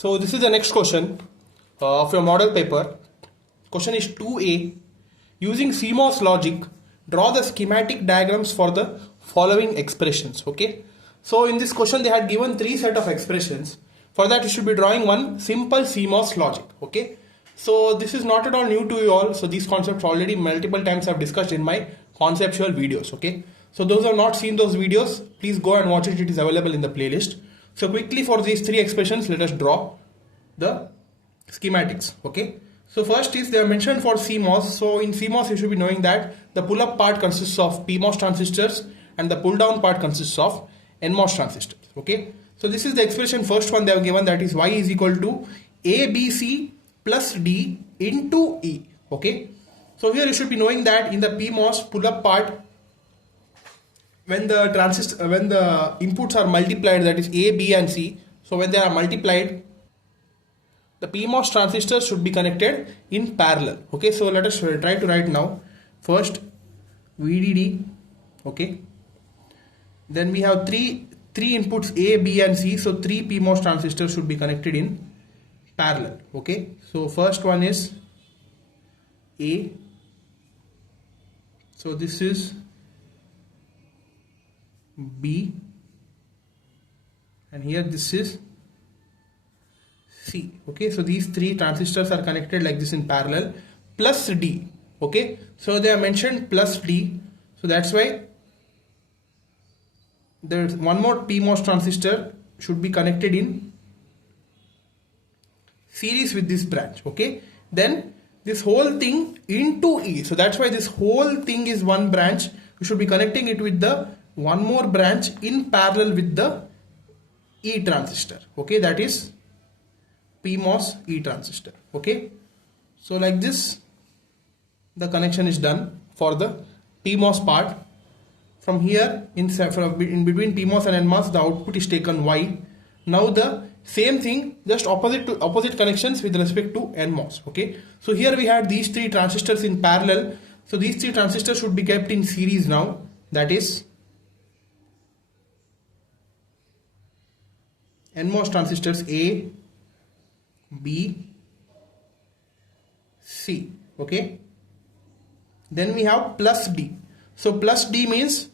So this is the next question of your model paper. Question is 2A. Using CMOS logic, draw the schematic diagrams for the following expressions. Okay. So in this question they had given three set of expressions. For that you should be drawing one simple CMOS logic. Okay. So this is not at all new to you all. So these concepts already multiple times I've discussed in my conceptual videos. Okay. So those who have not seen those videos, please go and watch it. It is available in the playlist. So quickly for these three expressions, let us draw the schematics. Okay. So first is they are mentioned for CMOS. So in CMOS you should be knowing that the pull up part consists of PMOS transistors and the pull down part consists of NMOS transistors. Okay. So this is the expression first one they have given, that is y is equal to ABC plus D into E. Okay. So here you should be knowing that in the PMOS pull up part, when the inputs are multiplied, that is A, B and C. So when they are multiplied, the PMOS transistors should be connected in parallel. Okay, so let us try to write now. First VDD. Okay. Then we have three inputs A, B and C. So three PMOS transistors should be connected in parallel. Okay. So first one is A. So this is B, and here this is C. Okay, so these three transistors are connected like this in parallel, plus D. Okay, so they are mentioned plus D, so that's why there's one more PMOS transistor should be connected in series with this branch. Okay, then this whole thing into E, so that's why this whole thing is one branch. You should be connecting it with the one more branch in parallel with the E transistor. Okay, that is PMOS E transistor. Okay, so like this the connection is done for the PMOS part. From here in between PMOS and NMOS the output is taken Y. Now the same thing, just opposite connections with respect to NMOS. Okay, so here we had these three transistors in parallel, so these three transistors should be kept in series now, that is NMOS transistors A, B, C. Okay, then we have plus D. So plus D means,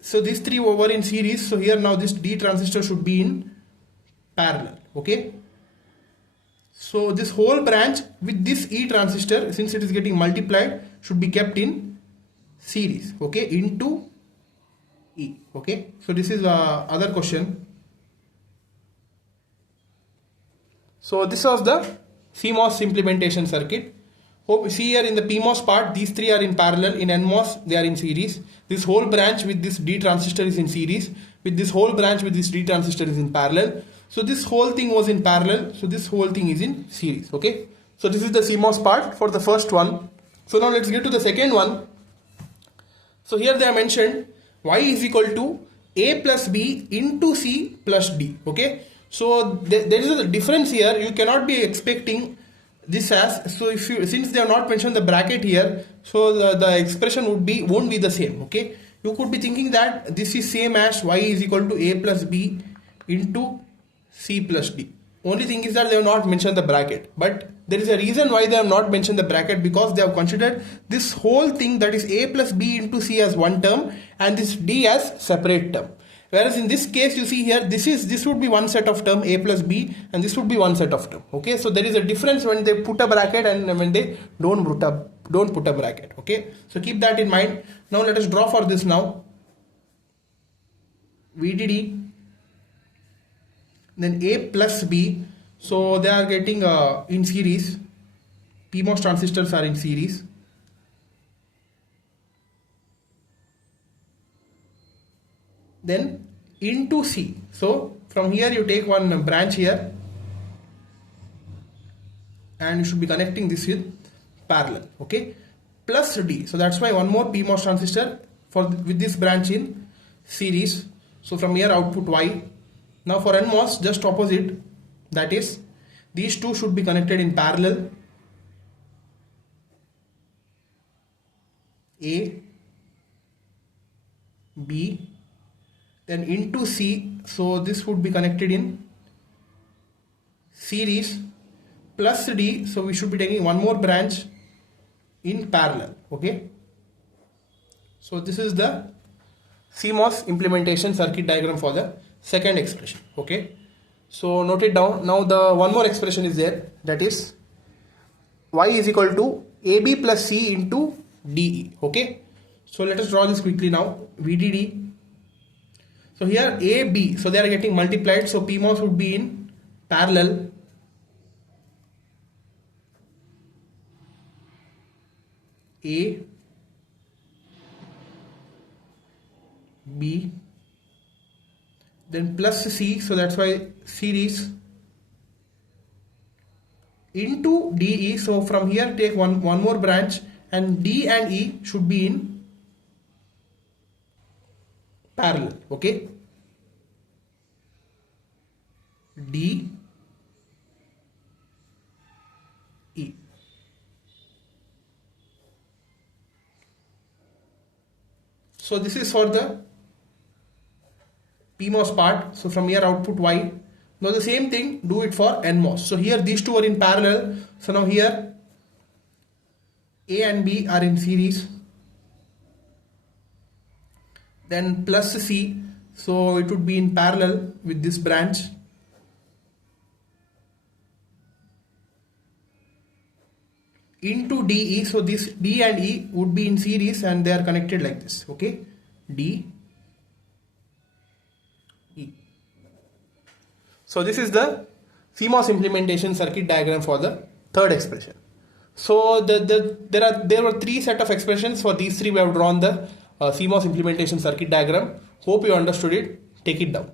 so these three were in series, so here now this D transistor should be in parallel. Okay, so this whole branch with this E transistor, since it is getting multiplied, should be kept in series. Okay, into E. Okay, so this is other question. So this was the CMOS implementation circuit. Hope see here in the PMOS part, these three are in parallel. In NMOS they are in series. This whole branch with this D transistor is in series. With this whole branch with this D transistor is in parallel. So this whole thing was in parallel. So this whole thing is in series. Okay. So this is the CMOS part for the first one. So now let's get to the second one. So here they are mentioned Y is equal to A plus B into C plus D. Okay. So there is a difference here. You cannot be expecting this as, so if you, since they have not mentioned the bracket here, so the expression won't be the same. Okay, you could be thinking that this is same as Y is equal to A plus B into C plus D. Only thing is that they have not mentioned the bracket, but there is a reason why they have not mentioned the bracket, because they have considered this whole thing, that is A plus B into C, as one term and this D as separate term. Whereas in this case you see here, this would be one set of term A plus B and this would be one set of term. Okay, so there is a difference when they put a bracket and when they don't put a bracket. Okay, so keep that in mind. Now let us draw for this now. VDD, then A plus B, so they are getting in series. PMOS transistors are in series. Then into C. So from here you take one branch here and you should be connecting this with parallel. Okay, plus D. So that's why one more PMOS transistor with this branch in series. So from here output Y. Now for NMOS just opposite, that is these two should be connected in parallel. A, B, then into C. So this would be connected in series plus D, so we should be taking one more branch in parallel. Okay, so this is the CMOS implementation circuit diagram for the second expression. Okay, so note it down. Now the one more expression is there, that is Y is equal to AB plus C into DE. Okay, so let us draw this quickly now. VDD. So here AB, so they are getting multiplied, so PMOS would be in parallel. A, B, then plus C, so that's why series into DE. So from here take one more branch, and D and E should be in parallel. Okay, D, E. So this is for the PMOS part. So from here output Y. Now the same thing, do it for NMOS. So here these two are in parallel. So now here A and B are in series. Then plus C, so it would be in parallel with this branch. Into DE, so this D and E would be in series and they are connected like this. Okay, D, E. So this is the CMOS implementation circuit diagram for the third expression. So there were three set of expressions. For these three we have drawn the CMOS implementation circuit diagram. Hope you understood it. Take it down.